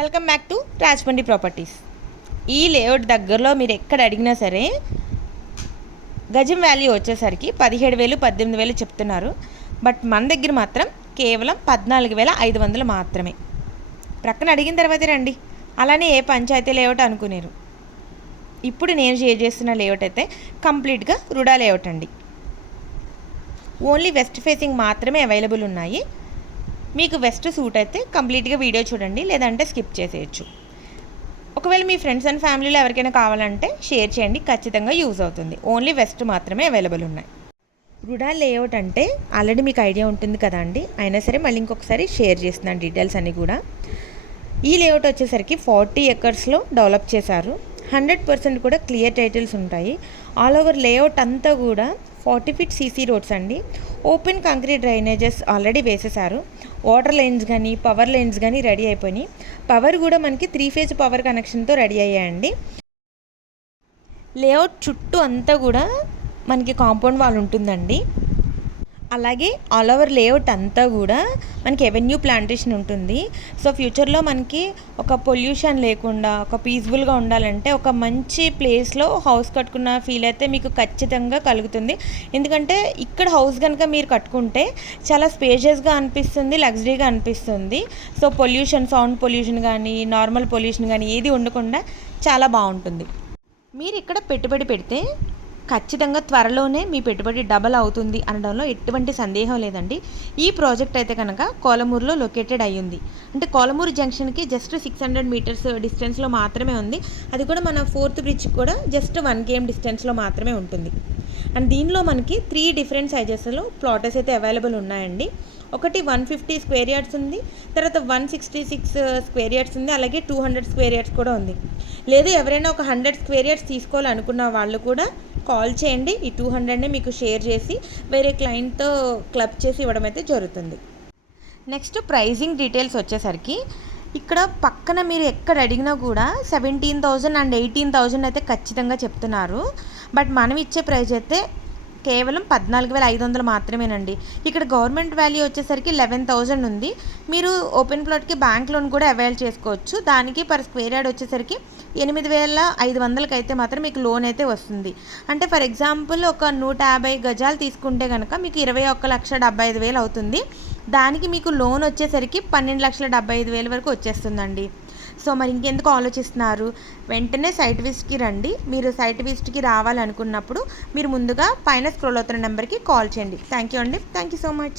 Welcome back to Rajahmundry properties. ఈ layout దగ్గరలో మీరు ఎక్కడ అడిగినా సరే గజం వాల్యూ వచ్చేసరికి 17,000 18,000 చెప్తున్నారు. బట్ మన దగ్గర మాత్రం కేవలం 14,500 మాత్రమే. ప్రక్కన అడిగిన తర్వాతే రండి. అలానే ఏ పంచాయతీ లేఅవుట్ అనుకునేరు. ఇప్పుడు నేను షేర్ చేస్తున్న లేఅవుట్ అయితే కంప్లీట్గా రుడా లేఅవుట్ అండి. ఓన్లీ వెస్ట్ ఫేసింగ్ మాత్రమే అవైలబుల్ ఉన్నాయి. మీకు వెస్ట్ సూట్ అయితే కంప్లీట్గా వీడియో చూడండి, లేదంటే స్కిప్ చేసేయచ్చు. ఒకవేళ మీ ఫ్రెండ్స్ అండ్ ఫ్యామిలీలో ఎవరికైనా కావాలంటే షేర్ చేయండి, ఖచ్చితంగా యూజ్ అవుతుంది. ఓన్లీ వెస్ట్ మాత్రమే అవైలబుల్ ఉన్నాయి. రుడా లేఅవుట్ అంటే ఆల్రెడీ మీకు ఐడియా ఉంటుంది కదా అండి, అయినా సరే మళ్ళీ ఇంకొకసారి షేర్ చేస్తున్నాను డీటెయిల్స్ అన్నీ కూడా. ఈ లేఅవుట్ వచ్చేసరికి 40 ఎకర్స్లో డెవలప్ చేశారు. 100% కూడా క్లియర్ టైటిల్స్ ఉంటాయి. ఆల్ ఓవర్ లేఅవుట్ అంతా కూడా 40 ఫీట్ సీసీ రోడ్స్ అండి. ఓపెన్ కాంక్రీట్ డ్రైనేజెస్ ఆల్రెడీ వేసేసారు. వాటర్ లైన్స్ కానీ పవర్ లైన్స్ కానీ రెడీ అయిపోయినాయి. పవర్ కూడా మనకి 3 ఫేజ్ పవర్ కనెక్షన్తో రెడీ అయ్యాయండి. లేఅవుట్ చుట్టూ అంతా కూడా మనకి కాంపౌండ్ వాల్ ఉంటుందండి. అలాగే ఆల్ ఓవర్ లేఅవుట్ అంతా కూడా మనకి ఎవెన్యూ ప్లాంటేషన్ ఉంటుంది. సో ఫ్యూచర్లో మనకి ఒక పొల్యూషన్ లేకుండా ఒక పీస్ఫుల్గా ఉండాలంటే ఒక మంచి ప్లేస్లో హౌస్ కట్టుకున్న ఫీల్ అయితే మీకు ఖచ్చితంగా కలుగుతుంది. ఎందుకంటే ఇక్కడ హౌస్ కనుక మీరు కట్టుకుంటే చాలా స్పేషియస్గా అనిపిస్తుంది, లగ్జరీగా అనిపిస్తుంది. సో పొల్యూషన్, సౌండ్ పొల్యూషన్ కానీ నార్మల్ పొల్యూషన్ కానీ ఏది ఉండకుండా చాలా బాగుంటుంది. మీరు ఇక్కడ పెట్టుబడి పెడితే ఖచ్చితంగా త్వరలోనే మీ పెట్టుబడి డబల్ అవుతుంది అనడంలో ఎటువంటి సందేహం లేదండి. ఈ ప్రాజెక్ట్ అయితే కనుక కోలమూరులో లొకేటెడ్ అయ్యింది. అంటే కోలమూరు జంక్షన్కి జస్ట్ 600 మీటర్స్ డిస్టెన్స్లో మాత్రమే ఉంది. అది కూడా మన 4th బ్రిడ్జ్ కూడా జస్ట్ 1 km డిస్టెన్స్లో మాత్రమే ఉంటుంది. అండ్ దీనిలో మనకి 3 డిఫరెంట్ సైజెస్లో ప్లాటెస్ అయితే అవైలబుల్ ఉన్నాయండి. ఒకటి 150 స్క్వేర్ యార్డ్స్ ఉంది, తర్వాత 166 స్క్వేర్ యార్డ్స్ ఉంది, అలాగే 200 స్క్వేర్ యార్డ్స్ కూడా ఉంది. లేదు ఎవరైనా ఒక 100 స్క్వేర్ యార్డ్స్ తీసుకోవాలనుకున్న వాళ్ళు కూడా కాల్ చేయండి. ఈ 200నే మీకు షేర్ చేసి వేరే క్లయింట్తో క్లబ్ చేసి ఇవ్వడం అయితే జరుగుతుంది. నెక్స్ట్ ప్రైజింగ్ డీటెయిల్స్ వచ్చేసరికి ఇక్కడ పక్కన మీరు ఎక్కడ అడిగినా కూడా 17,000 అండ్ 18,000 అయితే ఖచ్చితంగా చెప్తున్నారు. బట్ మనం ఇచ్చే ప్రైస్ అయితే కేవలం 14,500 మాత్రమేనండి. ఇక్కడ గవర్నమెంట్ వాల్యూ వచ్చేసరికి 11,000 ఉంది. మీరు ఓపెన్ ప్లాట్కి బ్యాంక్ లోన్ కూడా అవైల్ చేసుకోవచ్చు. దానికి పర్ స్క్వేర్ యార్డ్ వచ్చేసరికి 8,500కి అయితే మాత్రం మీకు లోన్ అయితే వస్తుంది. అంటే ఫర్ ఎగ్జాంపుల్ ఒక 150 గజాలు తీసుకుంటే కనుక మీకు 21,75,000 అవుతుంది. దానికి మీకు లోన్ వచ్చేసరికి 12,75,000 వరకు వచ్చేస్తుందండి. సో మరి ఇంకెందుకు ఆలోచిస్తున్నారు, వెంటనే సైట్ విజిట్కి రండి. మీరు సైట్ విజిట్కి రావాలనుకున్నప్పుడు మీరు ముందుగా పైన స్క్రోల్ అవుతున్న నెంబర్కి కాల్ చేయండి. థ్యాంక్ యూ అండి. Thank you so much.